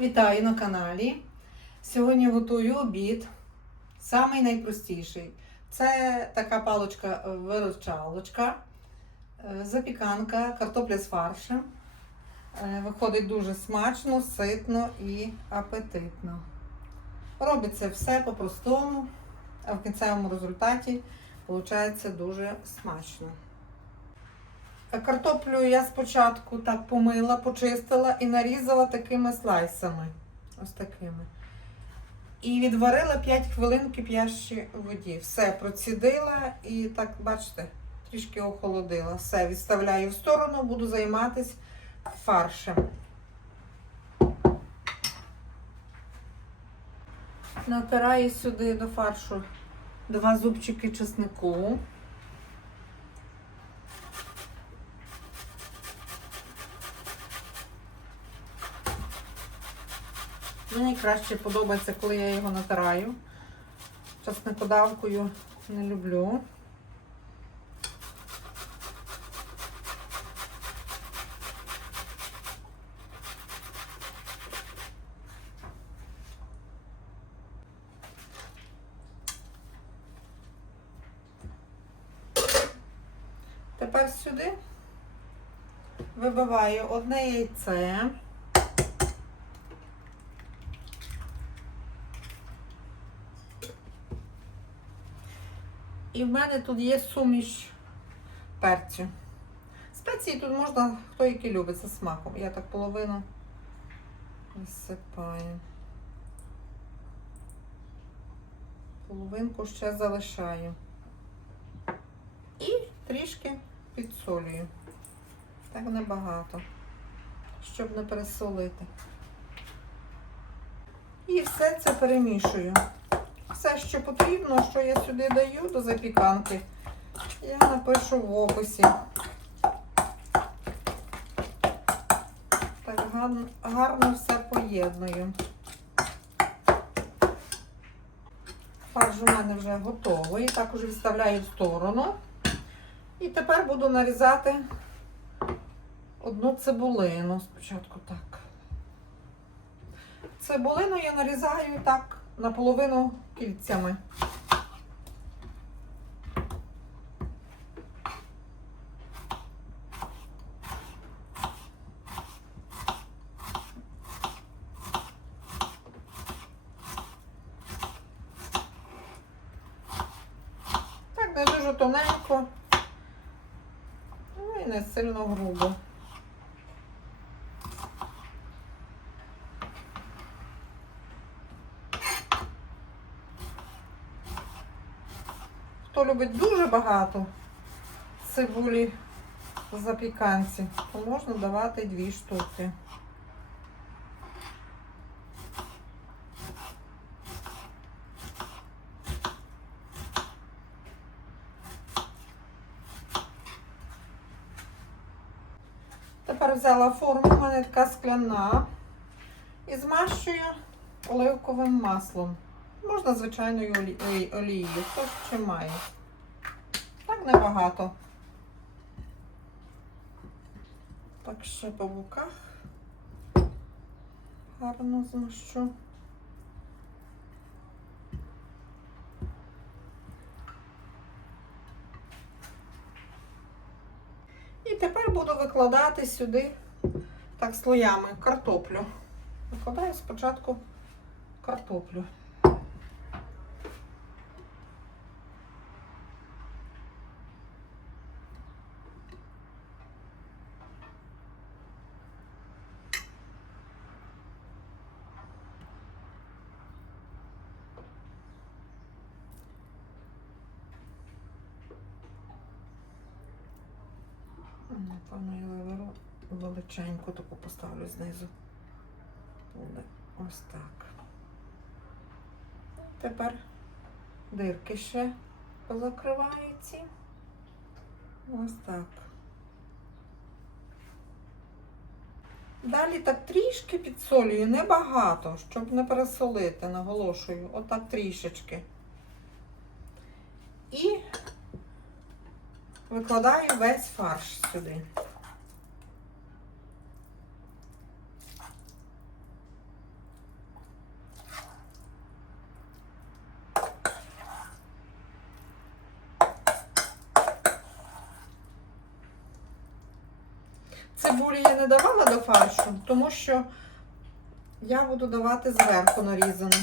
Вітаю на каналі. Сьогодні готую обід. Самий найпростіший. Це така палочка виручалочка, е, запіканка, картопля з фаршем. Е, Виходить дуже смачно, ситно і апетитно. Робиться все по-простому, а в кінцевому результаті виходить дуже смачно. Картоплю я спочатку так помила, почистила і нарізала такими слайсами. Ось такими. І відварила 5 хвилин кип'ящій воді. Все процідила і так, бачите, трішки охолодила. Все, відставляю в сторону, буду займатися фаршем. Натираю сюди до фаршу два зубчики чеснику. Мені краще подобається, коли я його натираю. Часникодавкою не люблю. Тепер сюди вибиваю одне яйце. І в мене тут є суміш перцю. Спеції тут можна, хто який любить за смаком. Я так половину висипаю. Половинку ще залишаю. І трішки підсолюю. Так небагато, щоб не пересолити. І все це перемішую. Все, що потрібно, що я сюди даю до запіканки, я напишу в описі. Так гарно, все поєдную. Фарш у мене вже готовий. Також відставляю в сторону. І тепер буду нарізати одну цибулину. Спочатку так. Цибулину я нарізаю так наполовину кільцями. Так, не дуже тоненько, ну і не сильно грубо. Любить дуже багато цибулі в запіканці, то можна давати дві штуки. Тепер взяла форму, у мене така скляна, і змащую оливковим маслом. Можна звичайною олі- олі- олією, хто ще має. Так небагато. Так ще по боках гарно змащу. І тепер буду викладати сюди так слоями картоплю. Викладаю спочатку картоплю. Напевно, я виберу величеньку таку поставлю знизу. Буде ось так. Тепер дирки ще позакриваю ці. Ось так. Далі так трішки підсолюю, небагато, щоб не пересолити, наголошую, отак трішечки. викладаю весь фарш сюди. Цибулі я не давала до фаршу, тому що я буду давати зверху нарізану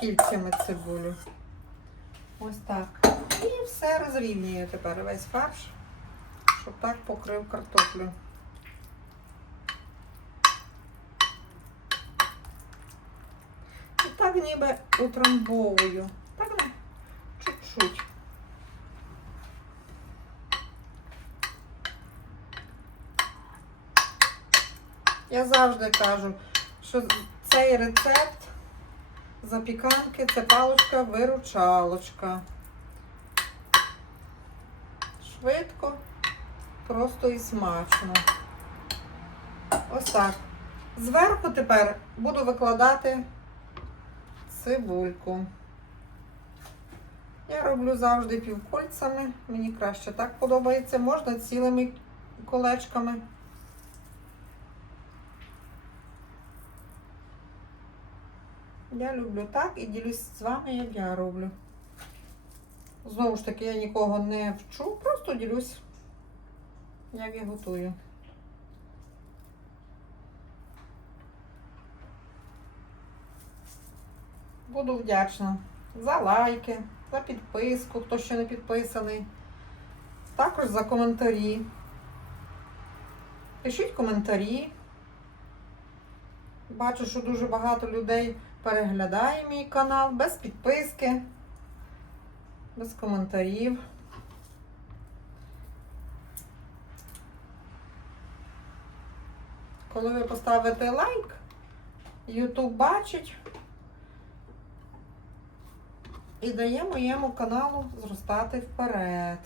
кільцями цибулю. Ось так. І все розрівнюю тепер весь фарш, щоб так покрив картоплю. І так ніби утрамбовую. Так чуть-чуть. Я завжди кажу, що цей рецепт запіканки це паличка-виручалочка. Швидко, просто і смачно. Ось так. Зверху тепер буду викладати цибульку. Я роблю завжди півкольцями. Мені краще так подобається. Можна цілими колечками. Я люблю так і ділюсь з вами, як я роблю. Знову ж таки, я нікого не вчу, просто ділюсь, як я готую. Буду вдячна за лайки, за підписку, хто ще не підписаний. Також за коментарі. Пишіть коментарі. Бачу, що дуже багато людей переглядає мій канал без підписки, без коментарів. Коли ви поставите лайк, YouTube бачить і дає моєму каналу зростати вперед.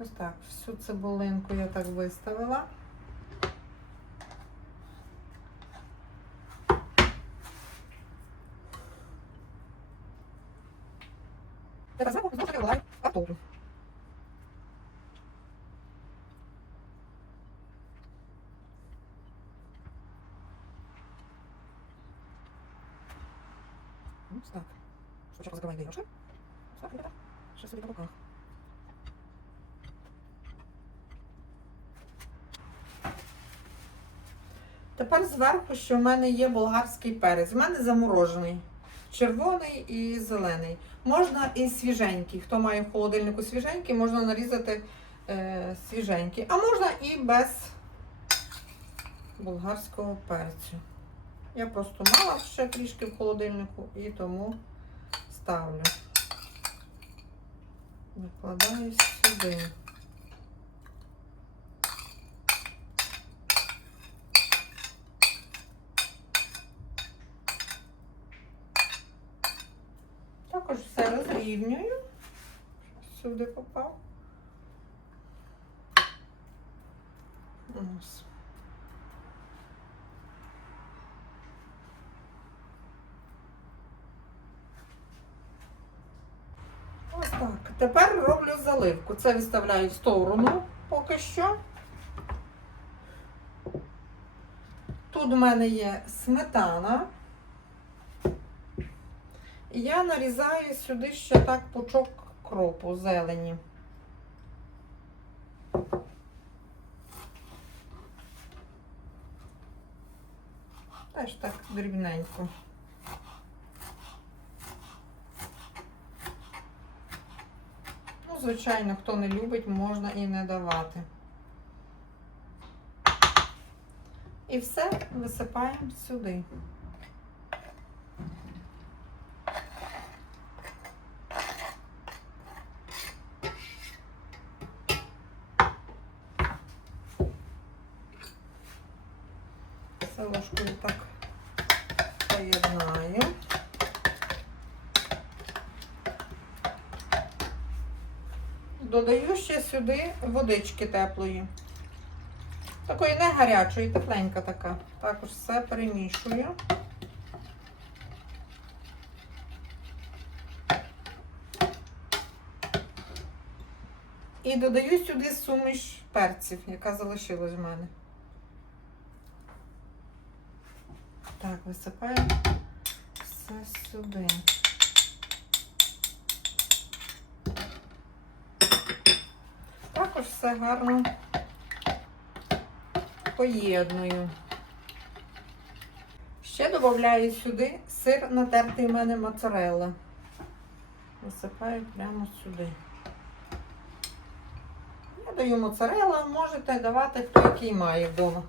Ось так, всю цибулинку я так виставила. Тепер знову знову переливаю картоплю. Ось так. Закриваємо диночки. Ось так, тепер ще собі по боках. Тепер зверху, що в мене є болгарський перець. У мене заморожений. Червоний і зелений. Можна і свіженький. Хто має в холодильнику свіженький, можна нарізати е, свіженький. А можна і без болгарського перцю. Я просто мала ще трішки в холодильнику і тому ставлю. Викладаю сюди. Також все розрівнюю. Сюди попав. Ось. Ось так. Тепер роблю заливку. Це виставляю в сторону поки що. Тут у мене є сметана. Я нарізаю сюди ще так пучок кропу зелені. Теж так дрібненько. Ну, звичайно, хто не любить, можна і не давати. І все висипаємо сюди. Все ложкою так поєднаю. Додаю ще сюди водички теплої. Такої не гарячої, тепленька така. Також все перемішую. І додаю сюди суміш перців, яка залишилась в мене. Так, висипаю все сюди. Також все гарно поєдную. Ще додаю сюди сир натертий в мене моцарелла. Висипаю прямо сюди. Я даю моцарелла, можете давати хто який має вдома.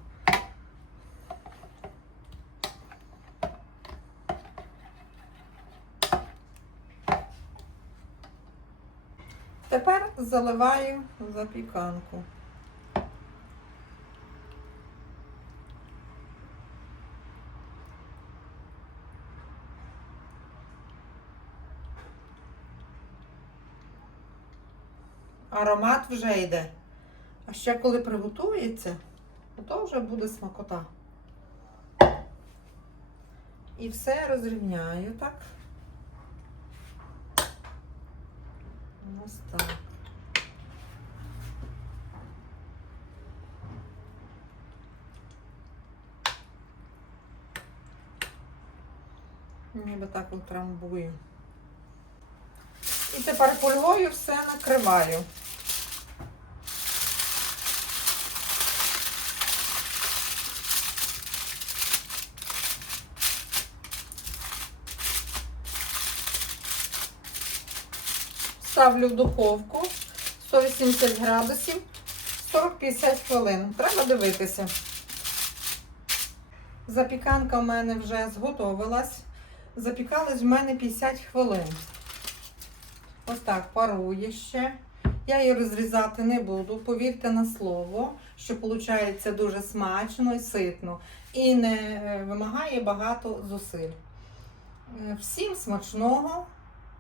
Тепер заливаю запіканку. Аромат вже йде. А ще коли приготується, то вже буде смакота. І все розрівняю так. Ось так. Ніби так утрамбую. І тепер фольгою все накриваю. Ставлю в духовку 180 градусів 40-50 хвилин. Треба дивитися. Запіканка в мене вже зготовилась. Запікалась в мене 50 хвилин. Ось так парує ще. Я її розрізати не буду. Повірте на слово, що виходить дуже смачно і ситно. І не е, вимагає багато зусиль. Е, Всім смачного!